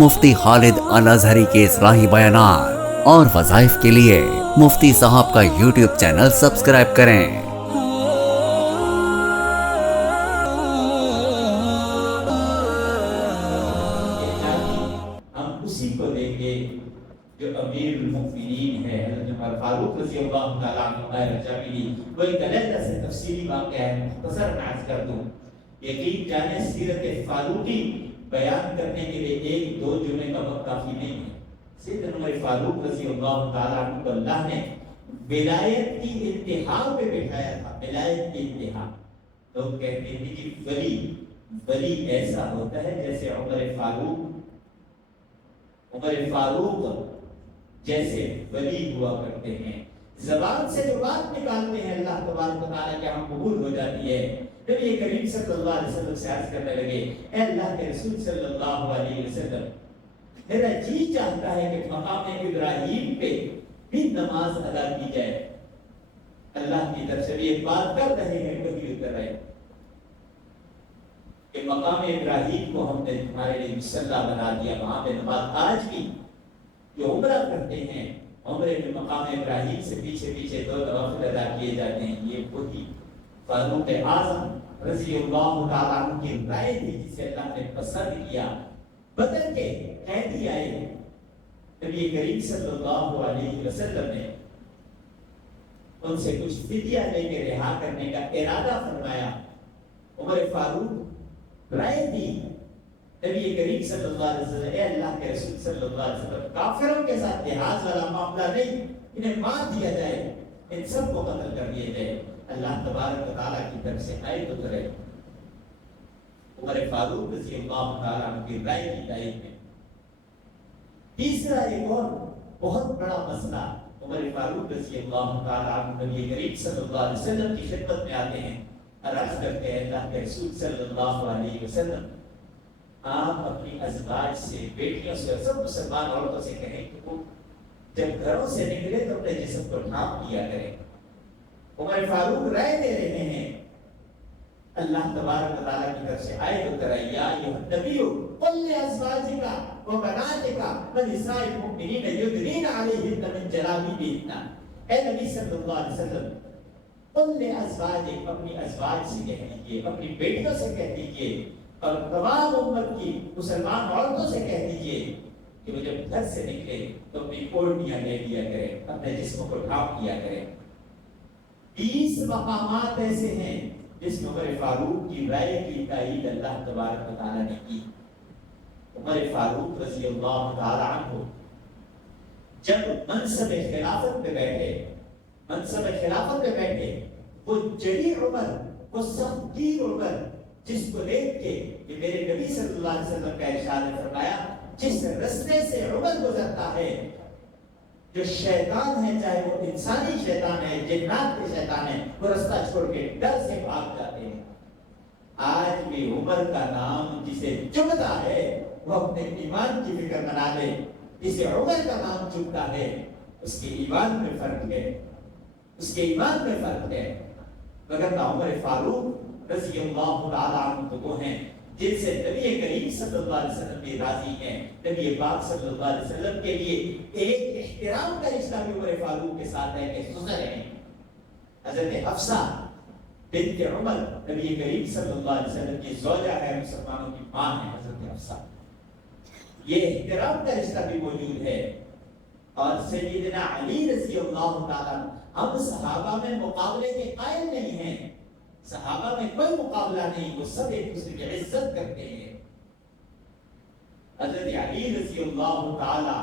مفتی خالد الازہری کے اصلاحی بیانات اور وظائف کے لیے مفتی صاحب کا یوٹیوب چینل سبسکرائب کریں۔ ہم اسی کو دیں گے جو امیر المؤمنین ہے حضرت عمر فاروق رضی اللہ تعالیٰ عنہ جامی۔ وہ ایک علیحدہ سے تفصیلی واقعہ ہے، مختصر عرض کر دوں۔ یقین جانے سیرت فاروقی بیان کرنے کے لیے ایک دو جملے کا وقت کافی نہیں ہے۔ سیدنا عمر فاروق رضی اللہ تعالیٰ عنہ کو اللہ نے ولایت کی انتہا پہ بٹھایا تھا، ولایت کی انتہا۔ لوگ کہتے ہیں کہ ولی ایسا ہوتا ہے جیسے عمر فاروق جیسے ولی ہوا کرتے ہیں۔ زبان سے جو بات نکالتے ہیں اللہ تبارک و تعالیٰ کے ہم قبول ہو جاتی ہے۔ جب یہ کریم صلی اللہ علیہ وسلم سے عرض کرنے لگے، اے اللہ کے رسول صلی اللہ علیہ وسلم، میرا جی چاہتا ہے کہ مقام ابراہیم پہ بھی نماز ادا کی جائے۔ اللہ کی طرف سے بھی ایک بات کر رہے ہیں، کبھی اتر رہے کہ مقام ابراہیم کو ہم نے تمہارے لیے مصلی بنا دیا، وہاں پہ نماز آج بھی جو عمرہ کرتے ہیں، عمرے میں مقام ابراہیم سے پیچھے پیچھے دو نوافل ادا کیے جاتے ہیں۔ یہ وہی فاروق اعظم رضی اللہ تعالیٰ عنہ کی رائے تھی جسے اللہ نے پسند کیا۔ بدر کے قیدی آئے، نبی کریم صلی اللہ علیہ وسلم نے ان سے کچھ فدیہ لے کے رہا کرنے کا ارادہ فرمایا۔ عمر فاروق رائے دی، نبی کریم صلی اللہ علیہ وسلم، اے اللہ کے رسول صلی اللہ علیہ وسلم، کافروں کے ساتھ جہاد والا معاملہ نہیں، انہیں مار دیا جائے، ان سب کو قتل کر دیا جائے۔ اللہ تبارک و تعالیٰ کی طرف سے آیت اترے، عمر فاروق رضی اللہ تعالیٰ عنہ کی رائے کی تائید میں۔ تیسرا ایک اور بہت بڑا مسئلہ، عمر فاروق رضی اللہ تعالیٰ عنہ نبی کریم صلی اللہ علیہ وسلم کی خدمت میں آتے ہیں اور عرض کرتے ہیں، اللہ کے رسول صلی اللہ علیہ وسلم، آپ اپنی ازواج سے، بیٹیوں سے، سب مسلمان عورتوں سے کہیں کہ وہ جب گھروں سے نکلے تو اپنے جسم کو ڈھانپ لیا کریں۔ عمر فاروق رائے دے رہے ہیں، اللہ تبارک و تعالیٰ کی طرف سے آیت اتر آئی، یا ایھا النبی قل لازواجک وبناتک ونساء المؤمنین یدنین علیہن من جلابیبہن۔ اے نبی صلی اللہ علیہ وسلم، قل لازواجک، اپنی ازواج سے کہہ دیجیے، اپنی بیٹیوں سے کہہ دیجیے، اور تمام امت کی مسلمان عورتوں سے کہہ دیجیے کہ وہ جب گھر سے نکلے تو اپنی اوڑھنیاں لے لیا کریں، اپنے جسم کو ڈھانپ لیا کریں۔ 20 مقامات ایسے ہیں جس میں عمر فاروق کی رائے کی تائید اللہ تبارک و تعالیٰ نے کی۔ عمر فاروق رضی اللہ تعالیٰ عنہ جب منصب خلافت پہ بیٹھے، وہ جری عمر، وہ سخت گیر عمر، جس کو دیکھ کے کہ میرے نبی صلی اللہ علیہ وسلم کا ارشاد نے فرمایا، جس رستے سے عمر گزرتا ہے، جو شیطان ہے، چاہے وہ انسانی شیطان ہے، جنات کے شیطان ہے، وہ رستہ چھوڑ کے ڈر سے بھاگ جاتے ہیں۔ آج بھی عمر کا نام جسے چبھتا ہے وہ اپنے ایمان کی فکر بنا لے، جسے عمر کا نام چبھتا ہے اس کے ایمان میں فرق ہے، مگر عمر فاروق رضی اللہ تعالیٰ عنہ تو وہ ہیں جن سے نبی کریم صلی اللہ علیہ وسلم بھی راضی ہیں۔ نبی پاک صلی اللہ علیہ وسلم کے لیے ایک احترام کا رشتہ بھی عمر فاروق کے ساتھ ہے کہ سسر ہیں۔ حضرت حفصہ بنت عمر نبی کریم صلی اللہ علیہ وسلم کی زوجہ ہے، مسلمانوں کی ماں ہے حضرت حفصہ۔ یہ احترام کا رشتہ بھی موجود ہے۔ اور سیدنا علی رضی اللہ تعالیٰ، ہم صحابہ میں مقابلے کے قائل نہیں ہیں، صحابہ میں کوئی مقابلہ نہیں، وہ سب ایک دوسرے کی عزت کرتے ہیں۔ حضرت علی رضی اللہ تعالی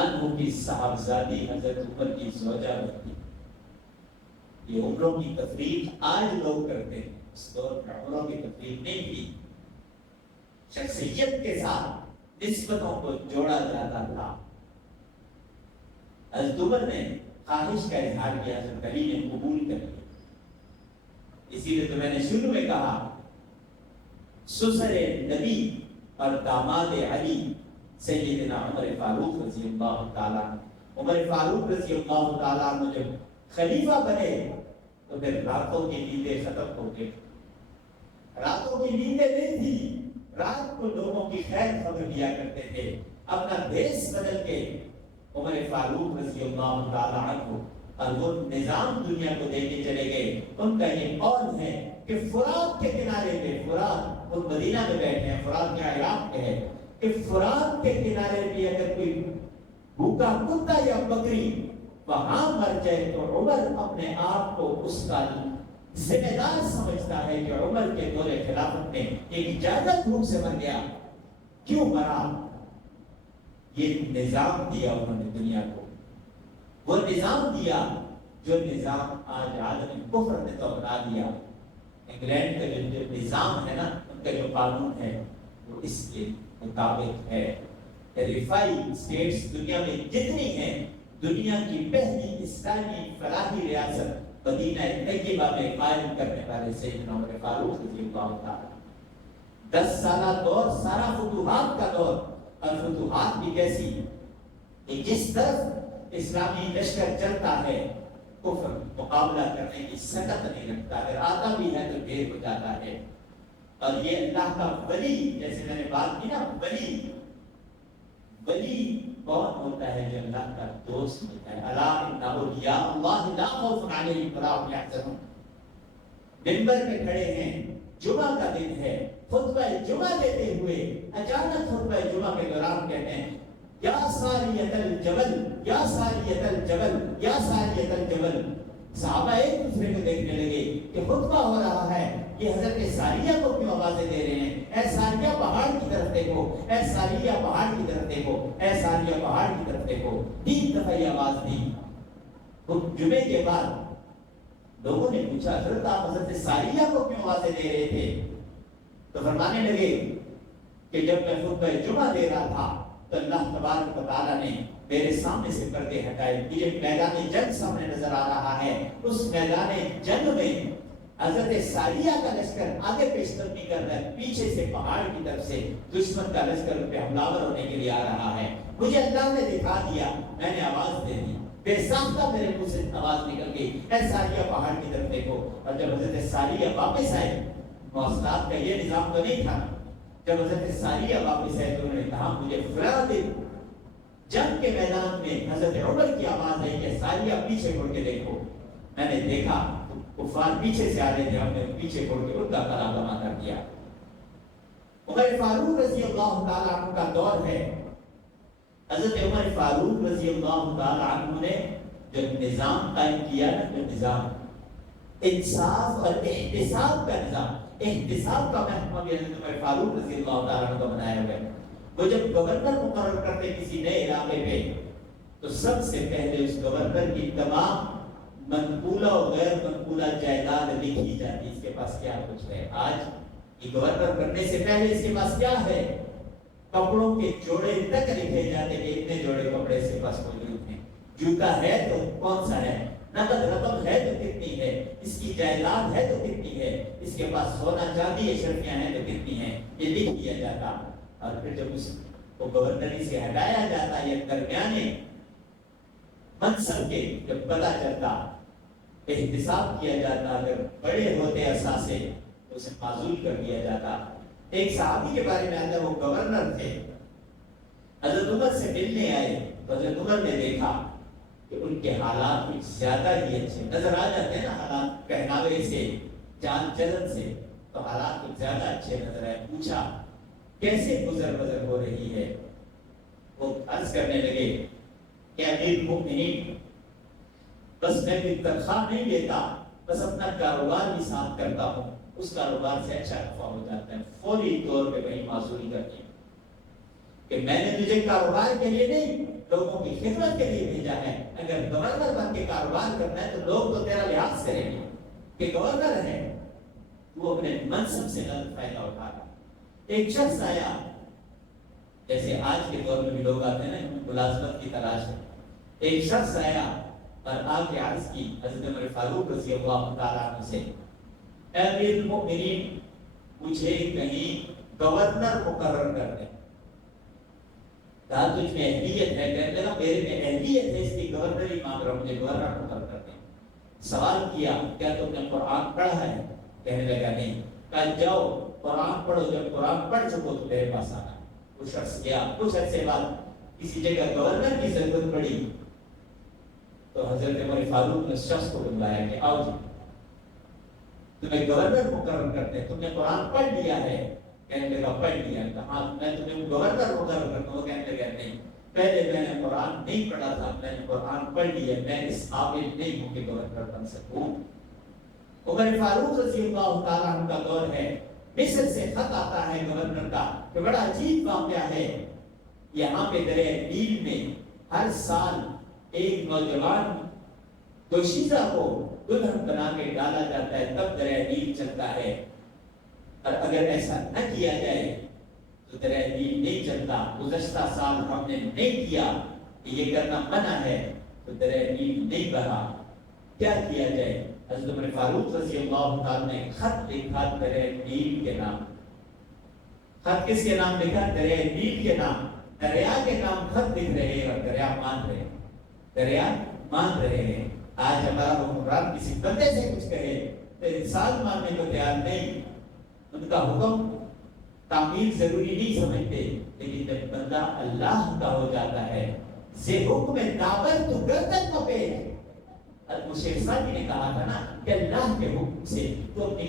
عنہ کی صاحبزادی حضرت عمر کی زوجہ بنتی۔ یہ عمروں کی تفریق آج لوگ کرتے ہیں، اس دور میں عمروں کی تفریق نہیں تھی، شخصیت کے ساتھ نسبتوں کو جوڑا جاتا تھا۔ حضرت عمر نے خواہش کا اظہار کیا، حضرت علی نے قبول کر لیا۔ اسی لیے تو میں نے شروع میں کہا، سسر نبی اور داماد علی سیدنا عمر فاروق رضی اللہ تعالیٰ عنہ۔ عمر فاروق رضی اللہ تعالیٰ عنہ جب خلیفہ بنے تو پھر راتوں کی نیندیں ختم ہو گئی۔ راتوں کی نیندیں نہیں تھی، رات کو لوگوں کی خیر خبر دیا کرتے تھے، اپنا دیش بدل کے عمر فاروق رضی اللہ تعالیٰ عنہ اور وہ نظام دنیا کو دے کے چلے گئے۔ ان کا یہ قول ہے کہ فرات کے کنارے پہ، فرات وہ مدینہ میں بیٹھے ہیں، فرات کے عراق میں ہے، کہ فرات کے کنارے پہ اگر کوئی بھوکا کتا یا بکری وہاں مر جائے تو عمر اپنے آپ کو اس کا ذمہ دار سمجھتا ہے کہ عمر کے دور خلافت میں ایک جائیداد بھوک سے مر گیا، کیوں مرا؟ یہ نظام دیا انہوں نے دنیا کو، وہ نظام دیا جو نظام آج عالم کفر نے تو بنا دیا۔ انگلینڈ کا جو نظام ہے نا، ان کا جو قانون ہے وہ اس کے مطابق ہے۔ رفائی اسٹیٹس دنیا میں جتنی ہیں، دنیا کی پہلی اسلامی فلاحی ریاست مدینہ طیبہ میں قائم کرنے والے سیدنا عمر فاروق رضی اللہ تعالیٰ، 10 سالہ دور سارا فتوحات کا دور، اور فتوحات بھی کیسی کہ جس طرف اسلامی لشکر چلتا ہے کفر مقابلہ کرنے کی سکت نہیں رکھتا، اگر آتا بھی ہے تو ڈھیر ہو جاتا ہے۔ اور یہ اللہ کا ولی، جیسے میں نے بات کی نا، ولی کون ہوتا ہے؟ جو اللہ کا دوست ہوتا ہے۔ الا ان اولیاء اللہ لا خوف علیہم ولا هم يحزنون۔ منبر پہ کھڑے ہیں، جمعہ کا دن ہے، خطبہ جمعہ دیتے ہوئے اچانک خطبہ جمعہ کے دوران کہتے ہیں یا ساریۃ الجبل، یا ساریۃ الجبل، یا ساریۃ الجبل۔ صحابہ ایک دوسرے کو دیکھنے لگے کہ خطبہ ہو رہا ہے، یہ حضرت ساریہ کو کیوں آوازیں دے رہے ہیں؟ اے ساریہ پہاڑ کی طرف دیکھو، اے ساریہ پہاڑ کی طرف دیکھو، اے ساریہ پہاڑ کی طرف دیکھو۔ 3 دفعہ یہ آواز دی۔ جمعے کے بعد لوگوں نے پوچھا حضرت آپ حضرت ساریہ کو کیوں آوازیں دے رہے تھے؟ تو فرمانے لگے کہ جب میں خطبہ جمعہ دے رہا تھا تو اللہ تبارک و تعالیٰ نے میرے سامنے سے پردے ہٹائے، مجھے میدان جنگ سامنے نظر آ رہا ہے۔ اس میدان جنگ میں حضرت ساریہ کا لشکر آگے پیش قدمی کر رہا ہے، پیچھے سے پہاڑ کی طرف سے دشمن کا لشکر ان پہ حملہ ہونے کے لیے آ رہا ہے۔ مجھے اللہ نے دکھا دیا، میں نے آواز دے دی، بے ساختہ میرے منہ سے آواز نکل گئی، اے ساریہ پہاڑ کی طرف دیکھو۔ اور جب حضرت ساریہ واپس آئے، مواصلات کا یہ نظام تو نہیں تھا، جب حضرت ساریہ واپس آئے تو انہوں نے کہا مجھے فلاں دن جنگ کے میدان میں حضرت عمر کی آواز آئی کہ ساریہ پیچھے مڑ کے دیکھو۔ میں نے دیکھا کفار پیچھے سے آ رہے تھے، ہم نے پیچھے مڑ کے ان کا کلام کر دیا۔ عمر فاروق رضی اللہ تعالیٰ عنہ کا دور ہے۔ حضرت عمر فاروق رضی اللہ تعالیٰ عنہ نے جو نظام قائم کیا، جو نظام انصاف اور احتساب کا نظام، احتساب کا محکمہ بھی حضرت عمر فاروق رضی اللہ تعالیٰ عنہ کا بنایا ہوا ہے۔ وہ جب گورنر مقرر کرتے کسی نئے علاقے پہ تو سب سے پہلے اس گورنر کی تمام منقولہ و غیر منقولہ جائیداد لکھی جاتی، اس کے پاس کیا کچھ ہے۔ آج یہ گورنر کرنے سے پہلے اس کے پاس کیا ہے، کپڑوں کے جوڑے تک لکھے جاتے کہ اتنے جوڑے کپڑے اس کے پاس موجود ہیں، جوتا ہے تو کون سا ہے، نقد رقم ہے تو کتنی ہے، اس کی جائیداد ہے تو کتنی ہے، اس کے پاس سونا چاندی اشرفیاں ہیں تو کتنی ہیں، یہ لکھ دیا جاتا۔ اور پھر جب اس کو گورنری سے ہٹایا جاتا، یہ درمیانے منصب کے جب پتہ چلتا، احتساب کیا جاتا، اگر بڑے ہوتے اثاثے تو اسے معزول کر دیا جاتا۔ ایک صحابی کے بارے میں آتا ہے، وہ گورنر تھے، حضرت عمر سے ملنے آئے تو حضرت عمر نے دیکھا کہ ان کے حالات کچھ زیادہ ہی اچھے نظر آ جاتے ہیں نا، حالات پہناوے سے، جان چلن سے، تو حالات کچھ زیادہ اچھے نظر آئے۔ پوچھا کیسے گزر بسر ہو رہی ہے؟ وہ عرض کرنے لگے کہ امیر المؤمنین، بس میں کوئی تنخواہ نہیں لیتا، بس اپنا کاروبار بھی ساتھ کرتا ہوں، اس کاروبار سے اچھا نفع ہو جاتا ہے، فوری طور پہ وہی معذوری کرتی ہوں کہ میں نے تجھے کاروبار کے لیے نہیں، لوگوں کی خدمت کے لیے بھیجا ہے۔ اگر گورنر بن کے کاروبار کرنا ہے تو لوگ تو تیرا لحاظ کریں گے کہ گورنر ہے، وہ اپنے منصب سے غلط فائدہ اٹھا رہا۔ ایک شخص آیا، جیسے آج کے دور میں بھی لوگ آتے ہیں نا ملازمت کی تلاش ہے، ایک شخص آیا اور آ کے عرض کی حضرت عمر فاروق رضی اللہ تعالیٰ عنہ سے، اے امیر المؤمنین مجھے کہیں گورنر مقرر کر دیں۔ کہا تجھ میں اہلیت ہے؟ کہنے لگا میرے میں اہلیت ہے، اس کی گورنری مانگ رہا ہوں، مجھے گورنر مقرر کر دیں۔ سوال کیا کیا تم نے قرآن پڑھا ہے؟ کہنے لگا نہیں۔ کہا جاؤ قرآن پڑھو، جب قرآن پڑھ چکو تو میرے پاس آنا۔ وہ شخص گیا، کچھ عرصے بعد کسی جگہ گورنر کی ضرورت پڑی تو حضرت عمر فاروق نے اس شخص کو بلایا کہ آؤ جی تمہیں گورنر مقرر کرتے ہیں، تم نے قرآن پڑھ لیا ہے؟ کہنے لگا پڑھ لیا۔ کہا میں تمہیں گورنر مقرر کرتا ہوں؟ کہنے لگا نہیں، پہلے میں نے قرآن نہیں پڑھا تھا، میں نے قرآن پڑھ لیا، میں اس قابل نہیں ہوں کہ گورنر بن سکوں۔ عمر فاروق رضی اللہ تعالیٰ عنہ کا دور ہے، مصر سے خط آتا ہے گورنر کا کہ بڑا عجیب واقعہ ہے، یہاں پہ دریا نیل میں ہر سال ایک نوجوان دوشیزہ کو دلہن بنا کے ڈالا جاتا ہے، تب دریا نیل چلتا ہے، اور اگر ایسا نہ کیا جائے تو دریا نیل نہیں چلتا۔ گزشتہ سال ہم نے نہیں کیا کہ یہ کرنا منع ہے تو دریا نیل نہیں بہا، کیا کیا جائے؟ حضرت عمر فاروق رضی اللہ تعالیٰ نے خط لکھا دریا نیل کے نام۔ خط کس کے نام لکھا؟ دریا نیل کے نام۔ دریا کے نام خط لکھ رہے ہیں اور دریا مان رہے ہیں، دریا مان رہے ہیں۔ آج ہمارا حکمران کسی بندے سے کچھ کہے تو انسان ماننے کو تیار نہیں، ان کا حکم تعمیل ضروری نہیں سمجھتے، لیکن جب بندہ اللہ کا ہو جاتا ہے سے حکم دعوت تو گردن کو پیش۔ مشیر صاحب نے کہا تھا نا کہ اللہ کے حکم سے تو اپنی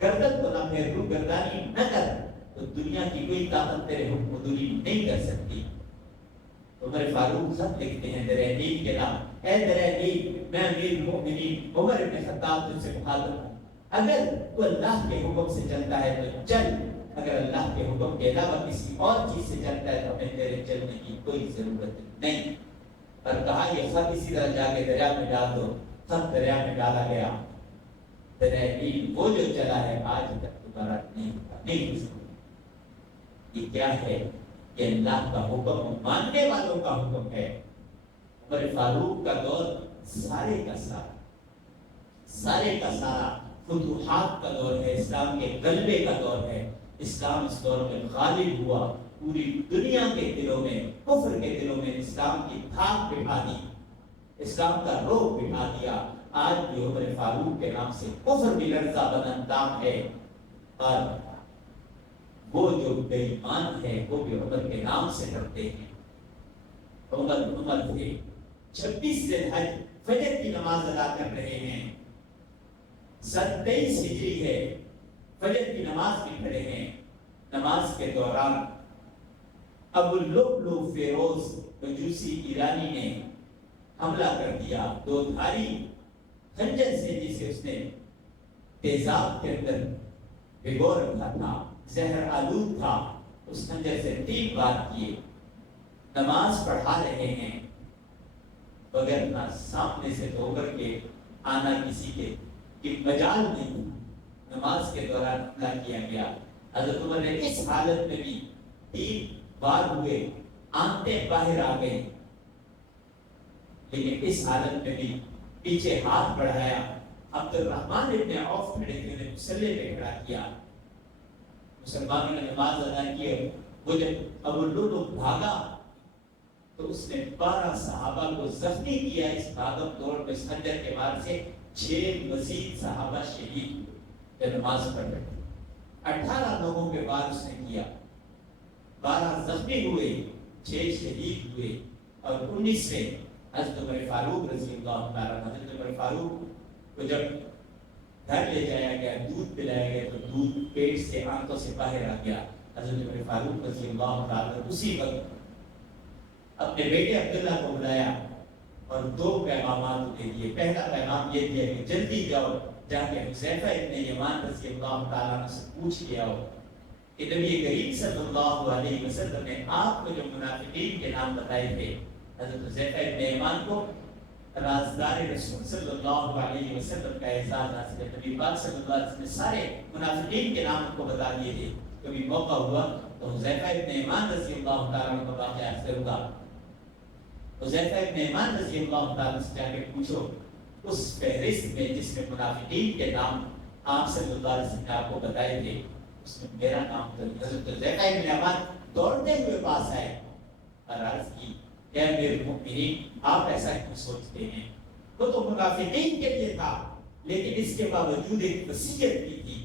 گردن کو نہ پھیر، رو گردانی نہ کر، تو دنیا کی کوئی طاقت تیرے حکم دوری نہیں کر سکتی۔ عمر فاروق خط لکھتے ہیں دریا نیل کے نام، اے دریا نیل، میں امیر المؤمنین عمر بن خطاب تجھ سے مخاطب ہوں، اگر تو اللہ کے حکم سے چلتا ہے تو چل، اگر اللہ کے حکم کے علاوہ کسی اور چیز سے چلتا ہے تو ہمیں تیرے چلنے کی کوئی ضرورت نہیں۔ اور کہا یہ خط اسی طرح جا کے دریا میں ڈال دو۔ خط دریا میں ڈالا گیا، دریا نیل وہ جو چلا ہے آج تک دوبارہ نہیں گزرا۔ یہ کیا ہے؟ یہ اللہ کا حکم ماننے والوں کا حکم ہے۔ عمر فاروق کا دور سارے کا سارا فتوحات کا دور ہے، اسلام کے غلبے کا دور ہے۔ اسلام اس دور میں غالب ہوا، پوری دنیا کے دلوں میں، کفر کے دلوں میں اسلام کی دھاک بٹھا دی، اسلام کا روب بٹھا دیا۔ آج بھی عمر فاروق کے نام سے کفر بھی لرزہ بداندام ہے، اور وہ جو بے ایمان ہے وہ بھی عمر کے نام سے ڈرتے ہیں۔ عمر تھے 26 ذی الحج فجر کی نماز ادا کر رہے ہیں، 23 ہجری ہے، فجر کی نماز بھی پڑھے ہیں۔ نماز کے دوران ابو اللؤلؤ فیروز مجوسی ایرانی نے حملہ کر دیا، دو دھاری خنجر سے جسے اس نے تیزاب کے اندر بھگو رکھا تھا، زہر آلود تھا، اس خنجر سے 3 بار کیے۔ نماز پڑھا رہے ہیں، بغیر نہ سامنے سے ہوکر کے آنا کسی کے مجال نہیں، نماز کے دوران حملہ کیا گیا۔ حضرت عمر نے اس حالت میں بھی 3 بار ہوئے، آنتیں باہر آ گئی، لیکن اس حالت میں بھی پیچھے ہاتھ بڑھایا۔ عبد الرحمن ابن عوف کھڑے تھے، انہیں مسلح پہ کھڑا کیا، مسلمانوں نے نماز ادا کی۔ وہ جب ابو اللؤلؤ بھاگا تو اس نے 12 صحابہ کو زخمی کیا، اس بھاگم دوڑ میں اس خنجر کے وار سے 6 مزید صحابہ شہید ہوئے نماز پڑھ رہے تھے۔ 18 لوگوں کے بعد اس نے کیا، 12 زخمی ہوئے، 6 شہید ہوئے، اور 19 میں حضرت عمر فاروق رضی اللہ تعالیٰ عنہ، حضرت عمر فاروق کو جب گھر لے جایا گیا، دودھ پلایا گیا تو دودھ پیٹ سے آنتوں سے باہر آ گیا۔ حضرت عمر فاروق رضی اللہ تعالیٰ اسی وقت اپنے بیٹے عبداللہ کو بلایا اور 2 پیغامات دے دیے۔ پہلا پیغام یہ دیا کہ جلدی جاؤ، جا کے حذیفہ ابن یمان رضی اللہ تعالیٰ عنہ سے پوچھ کے آؤ کہ نبی کریم صلی اللہ علیہ وسلم نے آپ کو جو منافقین کے نام بتائے تھے، حضرت حذیفہ ابن یمان کو رازدار رسول صلی اللہ علیہ وسلم کا اعزاز حاصل ہے۔ نبی پاک صلی اللہ علیہ وسلم نے سارے منافقین کے نام کو بتا دیے تھے، کبھی موقع ہوا تو حذیفہ ابن یمان رضی اللہ تعالیٰ عنہ کا واقعہ اکثر ہوگا۔ حذیفہ ابن یمان رضی اللہ تعالیٰ سے جا کے پوچھو اس فہرست میں جس میں منافقین کے نام آپ صلی اللہ علیہ وسلم نے آپ کو بتائے تھے، اس میں میرا نام تھا۔ حضرت حذیفہ ابن یمان دوڑتے ہوئے پاس آئے اور عرض کی، اے امیر المؤمنین، آپ ایسا کیوں سوچتے ہیں؟ وہ تو منافقین کے لیے تھا، لیکن اس کے باوجود ایک وصیت کی تھی،